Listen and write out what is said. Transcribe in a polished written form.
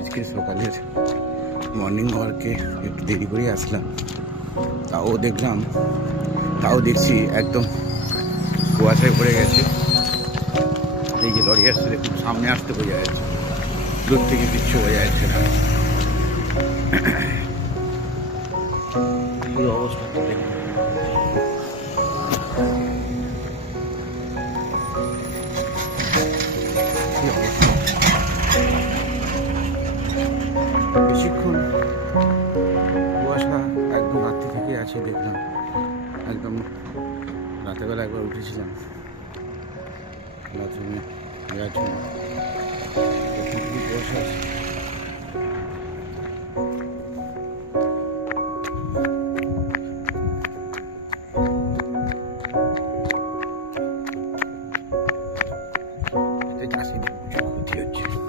আজকে সকালের মর্নিং ওয়ার্কে একটু দেরি করে আসলাম, তাও দেখছি একদম কুয়াশায় ভরে গেছে। এই যে লরি আসছে দেখুন, সামনে আসতে বোঝা যাচ্ছে, দূর থেকে কিচ্ছু বোঝা যাচ্ছে না। এই অবস্থাটা দেখুন, কি অবস্থা। বেশিক্ষণ কুয়াশা একদম রাত্রি থেকে আছে দেখলাম। একদম রাতেরবেলা একবার উঠেছিলাম বাথরুমে যাওয়ার জন্য, তখন খুবই কুয়াশা আছে। এতে চাষিদের প্রচুর ক্ষতি হচ্ছে।